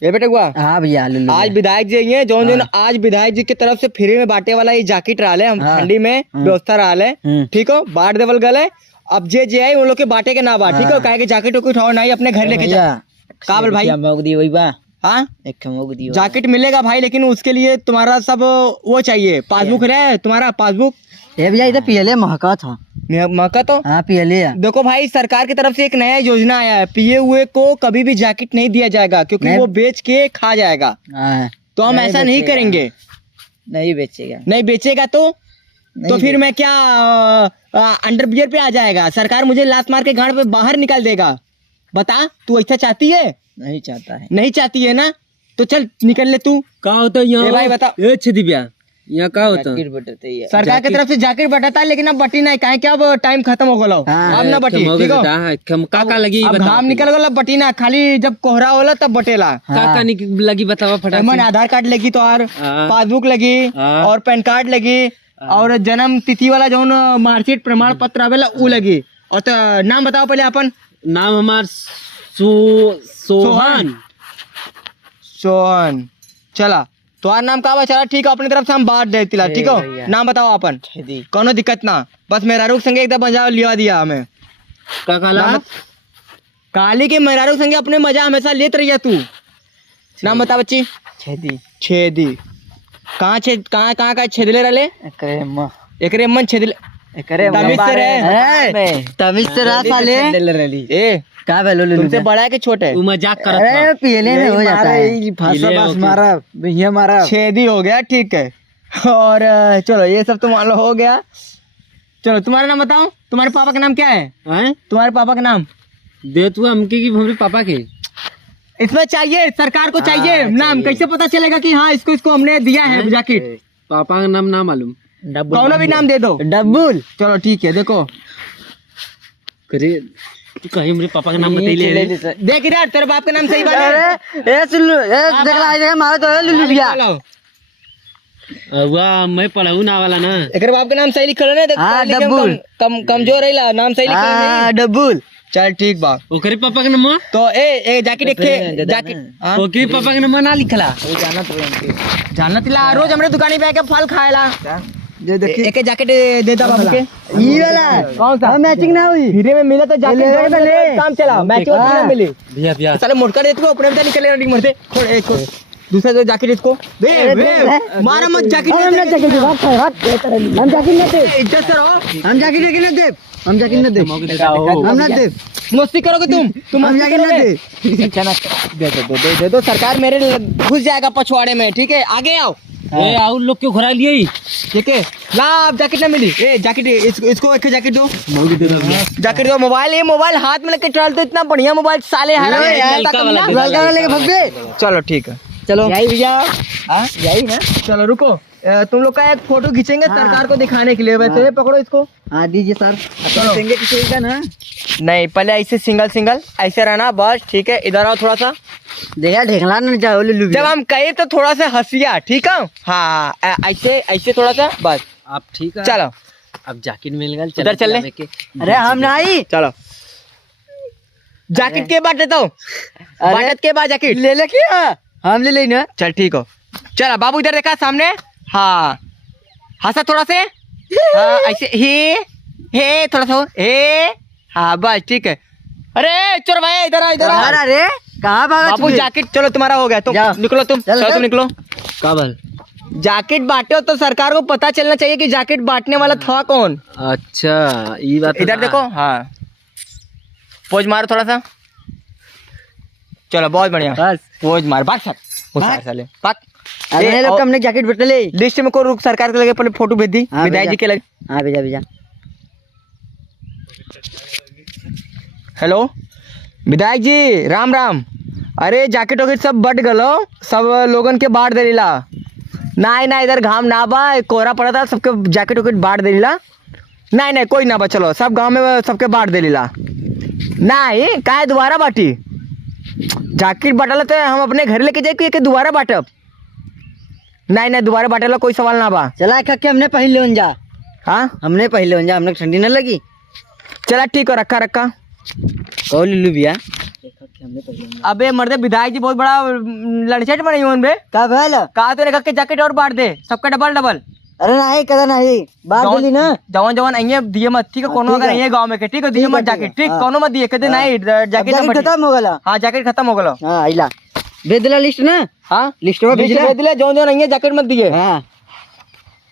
ये बेटा हुआ। हाँ भैया लुल्लू आज विधायक जी ये जो आज विधायक जी की तरफ से फ्री में बांटे वाला ये जैकेट रहा हम ठंडी में व्यवस्था रहा ठीक हो बांट देवल गले। अब जे आई उन लोग के बांटे के ना बा ठीक हो, काहे के जैकेट उठाओ नहीं अपने घर लेके जा काबल भाई वही बा। हाँ एक जैकेट मिलेगा भाई, लेकिन उसके लिए तुम्हारा सब वो चाहिए, पासबुक है तुम्हारा पासबुक। ये भैया इधर पीएलए महका था मौका तो हाँ पीएलए। देखो भाई सरकार की तरफ से एक नया योजना आया है, पिए हुए को कभी भी जैकेट नहीं दिया जाएगा क्योंकि वो बेच के खा जाएगा। तो हम ऐसा नहीं करेंगे। नहीं बेचेगा तो फिर मैं क्या अंडरवियर पे आ जाएगा, सरकार मुझे लात मार के गांड पे बाहर निकाल देगा। बता तू ऐसा चाहती है? नहीं चाहता है। नहीं चाहती है ना, तो चल निकल ले तू। क्या होता है यहाँ भाई बता दिव्या यहाँ क्या होता है? सरकार की तरफ से जैकेट बटाता है लेकिन अब बटी नहीं, काहे क्या अब टाइम खत्म हो गलो अब ना बटी ठीक हो। का लगी अब घाम निकल गलो बटी ना, खाली जब कोहरा होला तब बटेला। का लगी बतावा फटाफट। मन आधार कार्ड लगी तो और पासबुक लगी और पैन कार्ड लगी और जन्म तिथि वाला जो मार्कशीट प्रमाण पत्र आवेला उ लगी। और तो नाम बताओ पहले अपन। नाम हमार सोहन। चला तुम्हारा नाम का चला ठीक है, अपनी तरफ से हम बांट देती ठीक हो। नाम बताओ अपन, कोनो दिक्कत ना, बस मेहरारू संगे एकदम मजा लिया दिया हमें। काली के मेहरारू संगे अपने मजा हमेशा लेत रही है तू। नाम बता बच्ची। छेदी। कहाँ छेदले रहे? एकरे मन छेदले तमीज से रहा साले। ए क्या बोलो तुमसे बड़ा है कि छोटा है? मजाक कर पीएलए में हो जाता है। बस मारा छेदी हो गया ठीक है। और चलो ये सब तो मान लो हो गया। चलो तुम्हारा नाम बताओ, तुम्हारे पापा का नाम क्या है? तुम्हारे पापा का नाम दे तू हमके की हमारे पापा के इसमें चाहिए, सरकार को चाहिए नाम। कैसे पता चलेगा कि हाँ इसको हमने दिया है जैकेट? पापा का नाम ना मालूम, कौन भी नाम दे दो। डब्बूल। चलो ठीक है देखो तू कहीं मेरे पापा का नाम बताइए। देख यार तेरे बाप का नाम सही बात है। ए सुल्लू ए देखला मारो तो लुल्लू भैया। वाह मैं पढ़ाऊ ना वाला ना। एक बाप का नाम सही लिखल है ना, डब्बूल। कमजोर रहिला नाम सही लिखल डब्बूल। चल ठीक बा। ओकरे पापा का नाम तो ए जैकेट देखे जैकेट ओकरे पापा का नाम ना लिखला। जानत ला रोज हमरे दुकानी पे आके फल खाएला। एक जैकेट देता बाबू के। ये वाला कौन सा? मैचिंग ना हुई फ्री में मिला तो जैकेट ले काम चला, मैचिंग ना मिली। भैया साले मोटका दे तू अपने में निकले रिंग मरते। छोड़ एक दूसरा जो जैकेट इसको दे मारा मत जैकेट। हम जैकेट दे हम जैकेट न दे। इज्जत से रहो। हम जैकेट न दे। हम जैकेट न दे। हम न दे। मस्ती करोगे तुम हम जैकेट न दे। दे दो सरकार मेरे घुस जाएगा पछवाड़े में ठीक है। आगे आओ। ए आओ लोग क्यों घुरा लिए ठीक है ला अब जैकेट ना मिली। ए जैकेट इसको एक जैकेट दो। जैकेट दो। मोबाइल हाथ में लेके चल तो इतना बढ़िया मोबाइल साले लेके भग गए। चलो ठीक है चलो यही भैया यही ना। चलो रुको तुम लोग का एक फोटो खींचेंगे सरकार को दिखाने के लिए। वैसे पकड़ो इसको। हाँ दीजिए सर। चलो किसी ना नहीं पहले ऐसे सिंगल ऐसे रहना बस ठीक है। इधर आओ थोड़ा सा। देखा ढेकला न जाओ लुल्लू। जब हम कहे तो थोड़ा सा हंसिया ठीक है। हाँ ऐसे थोड़ा सा बस। आप ठीक है चलो अब जैकेट मिल गया उधर चल ले। अरे हम नहीं। चलो जैकेट के बाटे तो बाटत के बाद जैकेट ले ले क्या हम ले लेना। चल ठीक हो। चल बाबू इधर देखा सामने। हाँ हंसा थोड़ा से। हाँ ऐसे हे थोड़ा सा हे। हाँ बस ठीक है। अरे चोर भाई इधर आ इधर आ। अरे कहाँ भागा बाबू जैकेट चलो तुम्हारा हो गया। तुम निकलो तुम चलो तुम निकलो। काबल जैकेट बांटे हो तो सरकार को पता चलना चाहिए कि जैकेट बांटने वाला था कौन। अच्छा ये बात इधर देखो। हाँ पोज मारो थोड़ा सा। चलो बहुत बढ़िया पोज मार भाग साले भाग। अरे लोग हमने जैकेट बटले ले लिस्ट में को रुक सरकार के लगे पहले फोटो भेज दी विधायक जी के लगे। हाँ भेजा। हेलो विधायक जी राम राम। अरे जैकेट वैकेट सब बट गलो सब लोगन के बांट देला ना इधर घाम ना बा कोहरा पड़ा था सबके जैकेट वैकेट बांट देला। नहीं कोई ना बा चलो सब गांव में सबके बांट देला। नहीं काहे दोबारा बांटी जैकेट बांटला तो हम अपने घर लेके जाए कि दोबारा बांटब। नहीं दोबारा बांटेला कोई सवाल ना बा। चला के हमने पहन ले जा। हाँ हमने पहन ले जा हमने ठंडी न लगी। चला ठीक हो रखा कहो लुल्लू भैया अबे मर्दे विधायक जी बहुत बड़ा लड़चट बने हुए बे। का भैल कहा तो ने जैकेट और बांट दे सबका डबल डबल। अरे नहीं कदा नहीं बात बोली ना जवान जवान आइए दिए मत ठीक है कोनो अगर आइए गांव में के ठीक है दिए मत जैकेट ठीक कोनो मत दिए कहते नहीं जैकेट खत्म हो गला। हाँ जैकेट खत्म हो गलो। हाँ आइला भेज दिला लिस्ट ना। हाँ लिस्ट में भेज भेज दिले जौन जौन आइए जैकेट मत दिए। हाँ